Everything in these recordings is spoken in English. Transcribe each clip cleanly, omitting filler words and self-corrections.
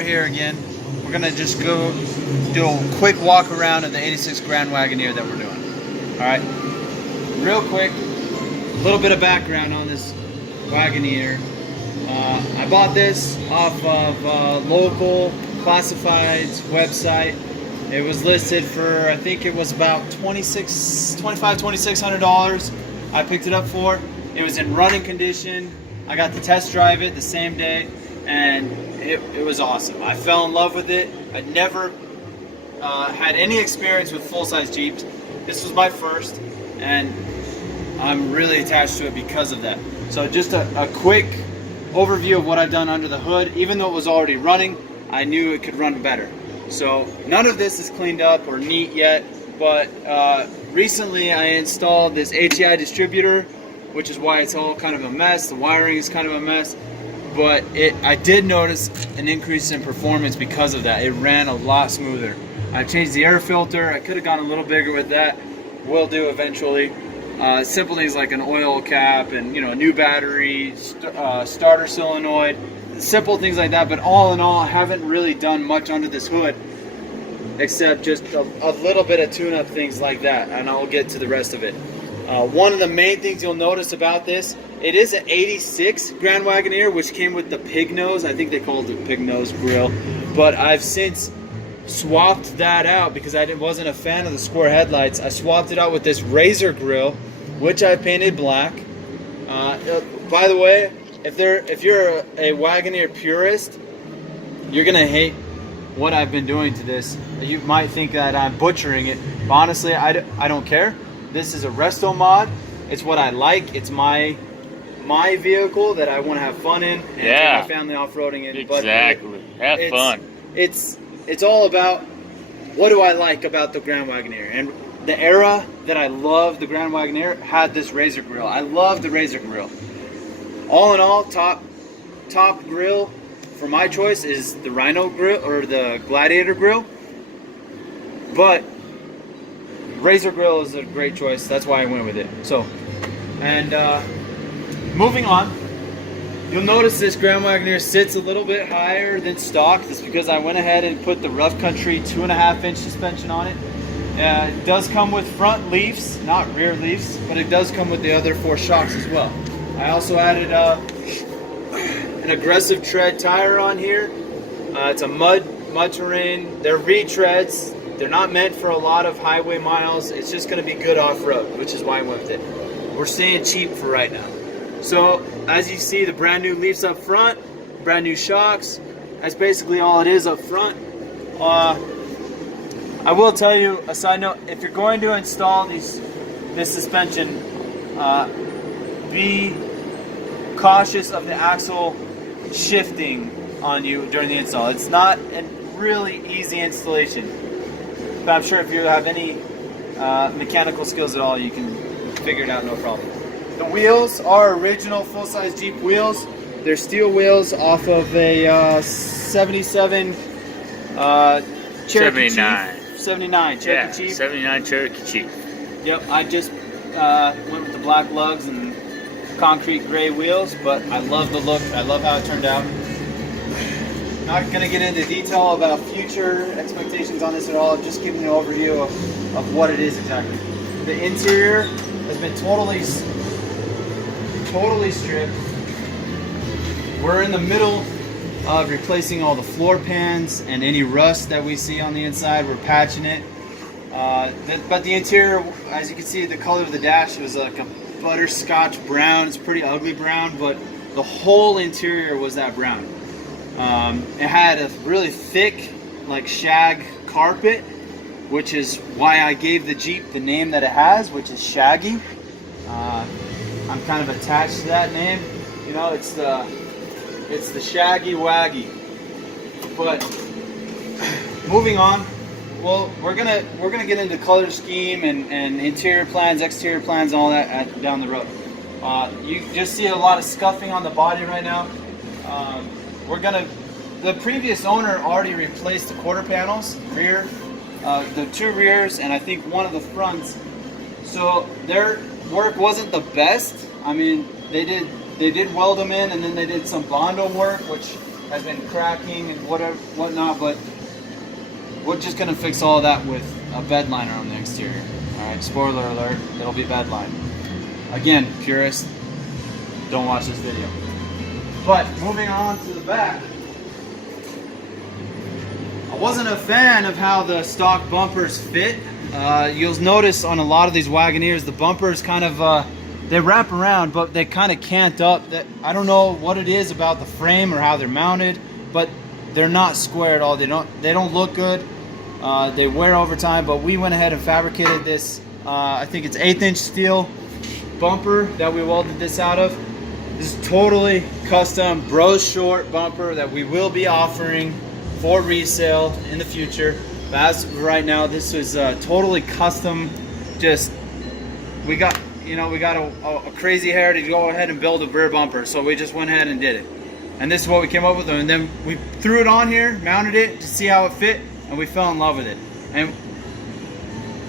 Here again, we're gonna just go do a quick walk around of the 86 Grand Wagoneer that we're doing. All right, real quick, a little bit of background on this Wagoneer. I bought this off of local classifieds website. It was listed for, I think it was about $2,600. I picked it up for. It was in running condition. I got to test drive it the same day, and it was awesome. I fell in love with it. I'd never had any experience with full-size Jeeps. This was my first, and I'm really attached to it because of that. So just a quick overview of what I've done under the hood. Even though it was already running, I knew it could run better. So none of this is cleaned up or neat yet, but recently I installed this HEI distributor, which is why it's all kind of a mess. The wiring is kind of a mess. But I did notice an increase in performance because of that. It ran a lot smoother. I changed the air filter. I could have gone a little bigger with that. Will do eventually. Simple things like an oil cap and a new battery, starter solenoid, simple things like that. But all in all, I haven't really done much under this hood except just a little bit of tune-up things like that, and I'll get to the rest of it. One of the main things you'll notice about this, it is an 86 Grand Wagoneer, which came with the pig nose. I think they called it pig nose grill, but I've since swapped that out because I wasn't a fan of the square headlights. I swapped it out with this razor grill, which I painted black. By the way, if you're a Wagoneer purist, you're gonna hate what I've been doing to this. You might think that I'm butchering it, but honestly, I don't care. This is a resto mod. It's what I like. It's my vehicle that I want to have fun in and take my family off-roading in. Exactly. Have fun. It's all about what do I like about the Grand Wagoneer. And the era that I love the Grand Wagoneer had this razor grill. I love the razor grill. All in all, top grill for my choice is the Rhino grill or the Gladiator grill. But razor grill is a great choice. That's why I went with it. So, and moving on, you'll notice this Grand Wagoneer sits a little bit higher than stock. That's because I went ahead and put the Rough Country 2.5-inch suspension on it. It does come with front leafs, not rear leafs, but it does come with the other 4 shocks as well. I also added an aggressive tread tire on here. It's a mud terrain. They're retreads. They're not meant for a lot of highway miles. It's just going to be good off-road, which is why I went with it. We're staying cheap for right now. So, as you see, the brand new leafs up front, brand new shocks. That's basically all it is up front. I will tell you, a side note, if you're going to install this suspension, be cautious of the axle shifting on you during the install. It's not a really easy installation. But I'm sure if you have any mechanical skills at all, you can figure it out no problem. The wheels are original full-size Jeep wheels. They're steel wheels off of a 77 Cherokee 79 Cherokee Chief. 79 Cherokee Chief. Yep, I just went with the black lugs and concrete gray wheels, but I love the look. I love how it turned out. Not going to get into detail about future expectations on this at all. I'm just giving you an overview of what it is exactly. The interior has been totally stripped. We're in the middle of replacing all the floor pans and any rust that we see on the inside. We're patching it. But the interior, as you can see, the color of the dash was like a butterscotch brown. It's pretty ugly brown, but the whole interior was that brown. It had a really thick, like shag carpet, which is why I gave the Jeep the name that it has, which is Shaggy. I'm kind of attached to that name. You know, it's the Shaggy Waggy. But moving on, well, we're gonna get into color scheme and interior plans, exterior plans, and all that down the road. You just see a lot of scuffing on the body right now. The previous owner already replaced the quarter panels, rear, the 2 rears, and I think one of the fronts. So their work wasn't the best. I mean, they did weld them in, and then they did some Bondo work, which has been cracking and whatnot, but we're just gonna fix all that with a bed liner on the exterior. All right, spoiler alert, it'll be bed line. Again, purists, don't watch this video. But moving on to the back, I wasn't a fan of how the stock bumpers fit. You'll notice on a lot of these Wagoneers, the bumpers kind of, they wrap around, but they kind of cant up. I don't know what it is about the frame or how they're mounted, but they're not square at all. They don't look good. They wear over time, but we went ahead and fabricated this, I think it's 1/8" steel bumper that we welded this out of. This is totally custom bros short bumper that we will be offering for resale in the future. But as of right now, this was totally custom. Just we got a crazy hair to go ahead and build a rear bumper, so we just went ahead and did it. And this is what we came up with, and then we threw it on here, mounted it to see how it fit, and we fell in love with it. And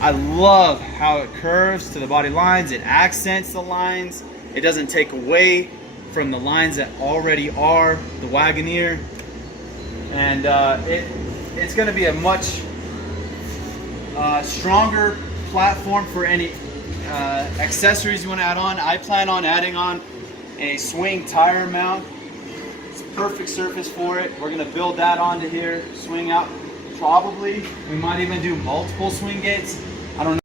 I love how it curves to the body lines. It accents the lines. It doesn't take away from the lines that already are the Wagoneer. And it's going to be a much stronger platform for any accessories you want to add on. I plan on adding on a swing tire mount. It's a perfect surface for it. We're going to build that onto here, swing out. Probably we might even do multiple swing gates. I don't know.